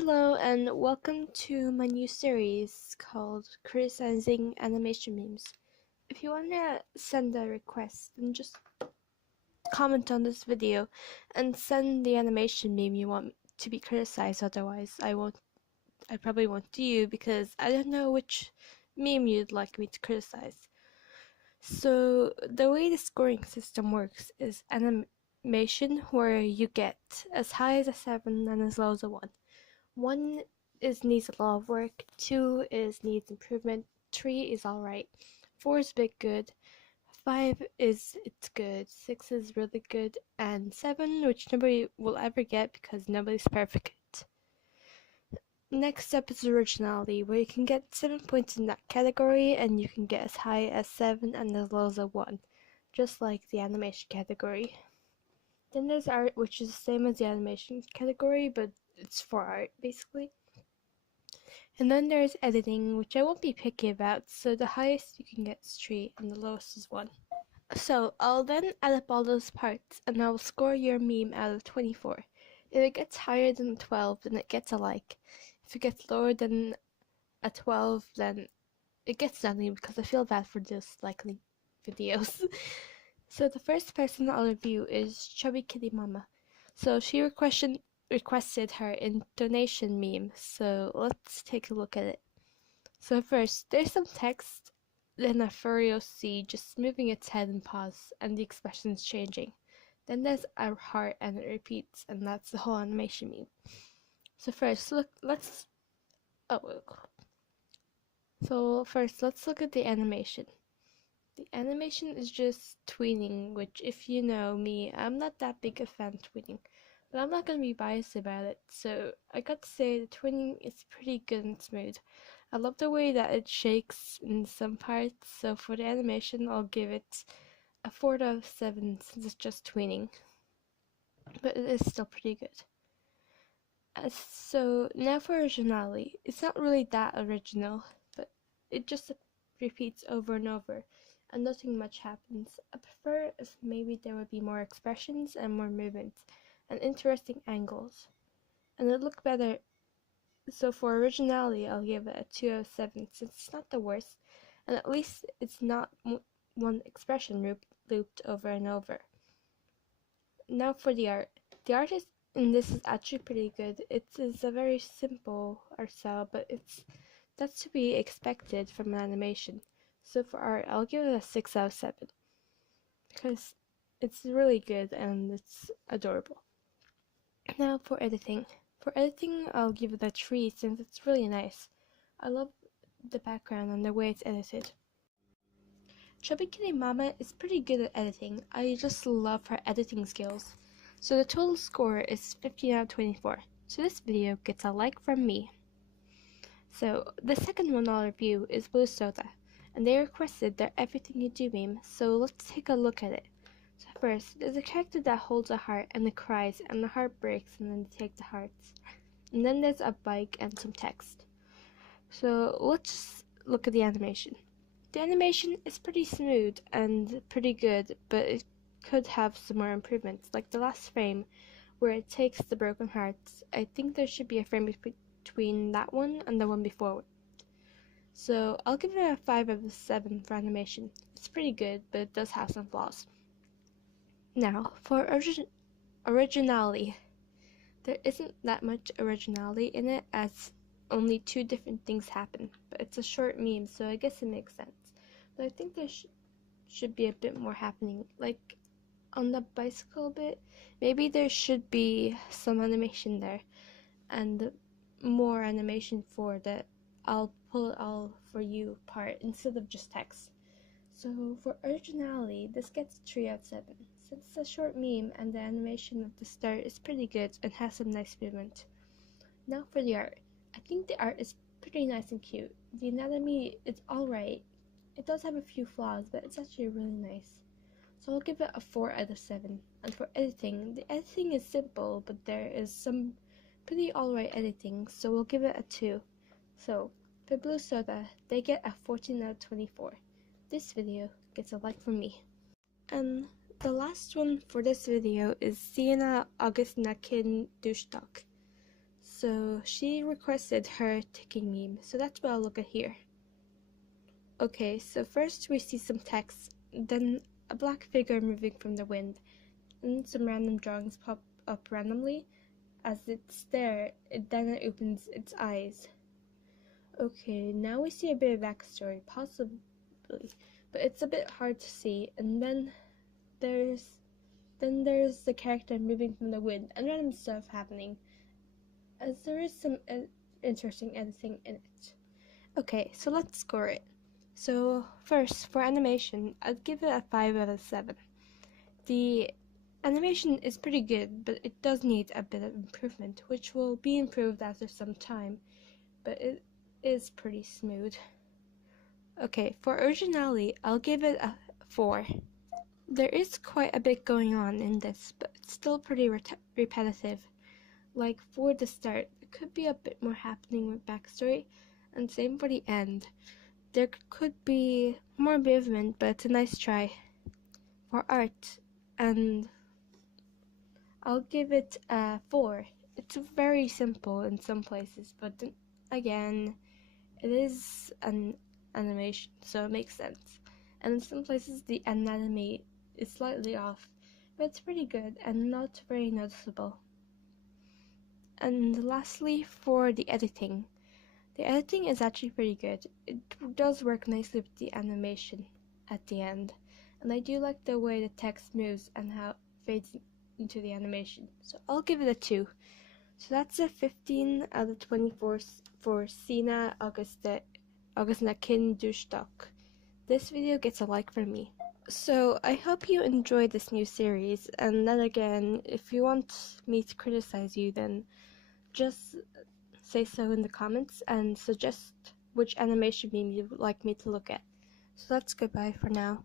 Hello and welcome to my new series called Criticizing Animation Memes. If you want to send a request, then just comment on this video and send the animation meme you want to be criticized. Otherwise, I probably won't do you because I don't know which meme you'd like me to criticize. So the way the scoring system works is animation where you get as high as a 7 and as low as a 1. 1 is needs a lot of work, 2 is needs improvement, 3 is alright, 4 is a bit good, 5 is it's good, 6 is really good, and 7, which nobody will ever get because nobody's perfect. Next up is originality, where you can get 7 points in that category and you can get as high as 7 and as low as a 1, just like the animation category. Then there's art, which is the same as the animation category, but it's for art basically. And then there's editing, which I won't be picky about, so the highest you can get is 3 and the lowest is 1. So I'll then add up all those parts and I will score your meme out of 24. If it gets higher than 12, then it gets a like. If it gets lower than a 12, then it gets nothing because I feel bad for disliking videos. So the first person I'll review is Chubby Kitty Mama. So she requested her intonation meme, so let's take a look at it. So first, there's some text, then a furry OC just moving its head in pause, and the expressions changing. Then there's a heart and it repeats, and that's the whole animation meme. So first, let's look at the animation. The animation is just tweening, which if you know me, I'm not that big a fan of tweening. But I'm not going to be biased about it, so I got to say the twinning is pretty good and smooth. I love the way that it shakes in some parts, so for the animation I'll give it a 4 out of 7 since it's just twinning. But it is still pretty good. So now for originality. It's not really that original, but it just repeats over and over, and nothing much happens. I prefer if maybe there would be more expressions and more movements and interesting angles, and it looked better. So for originality, I'll give it a 2 out of 7 since it's not the worst, and at least it's not one expression looped over and over. Now for the art. The art in this is actually pretty good. It is a very simple art style, but that's to be expected from an animation. So for art, I'll give it a 6 out of 7 because it's really good and it's adorable. Now for editing. For editing, I'll give it a 3 since it's really nice. I love the background and the way it's edited. Chubby Kitty Mama is pretty good at editing. I just love her editing skills. So the total score is 15 out of 24. So this video gets a like from me. So the second one I'll review is Blue Soda, and they requested their Everything You Do meme, so let's take a look at it. So first, there's a character that holds a heart and it cries and the heart breaks and then they take the hearts. And then there's a bike and some text. So let's look at the animation. The animation is pretty smooth and pretty good, but it could have some more improvements, like the last frame where it takes the broken hearts. I think there should be a frame between that one and the one before. So I'll give it a 5 out of 7 for animation. It's pretty good, but it does have some flaws. Now, for originality. There isn't that much originality in it as only 2 different things happen, but it's a short meme, so I guess it makes sense. But I think there should be a bit more happening, like on the bicycle bit. Maybe there should be some animation there, and more animation for the I'll pull it all for you part instead of just text. So for originality, this gets 3 out of 7. Since it's a short meme and the animation at the start is pretty good and has some nice movement. Now for the art. I think the art is pretty nice and cute. The anatomy is alright. It does have a few flaws, but it's actually really nice. So I'll give it a 4 out of 7. And for editing, the editing is simple, but there is some pretty alright editing, so we'll give it a 2. So for Blue Soda, they get a 14 out of 24. This video gets a like from me. And the last one for this video is Sienna Augustinakin Douchedog. So she requested her ticking meme, so that's what I'll look at here. Okay, so first we see some text, then a black figure moving from the wind, and some random drawings pop up randomly. As it's there, then it opens its eyes. Okay, now we see a bit of backstory, possibly, but it's a bit hard to see. And then there's the character moving from the wind and random stuff happening, as there is some interesting editing in it. Okay, so let's score it. So first, for animation, I'd give it a 5 out of 7. The animation is pretty good, but it does need a bit of improvement, which will be improved after some time, but it is pretty smooth. Okay, for originality, I'll give it a 4. There is quite a bit going on in this, but it's still pretty repetitive. Like, for the start, there could be a bit more happening with backstory, and same for the end. There could be more movement, but it's a nice try. For art, and I'll give it a 4. It's very simple in some places, but then again, it is an animation, so it makes sense. And in some places, the anatomy is slightly off, but it's pretty good and not very noticeable. And lastly, for the editing is actually pretty good. It does work nicely with the animation at the end, and I do like the way the text moves and how it fades into the animation, so I'll give it a 2. So that's a 15 out of 24 for Sina Augustina Kindustok. This video gets a like from me. So I hope you enjoyed this new series, and then again, if you want me to criticize you, then just say so in the comments and suggest which animation meme you would like me to look at. So that's goodbye for now.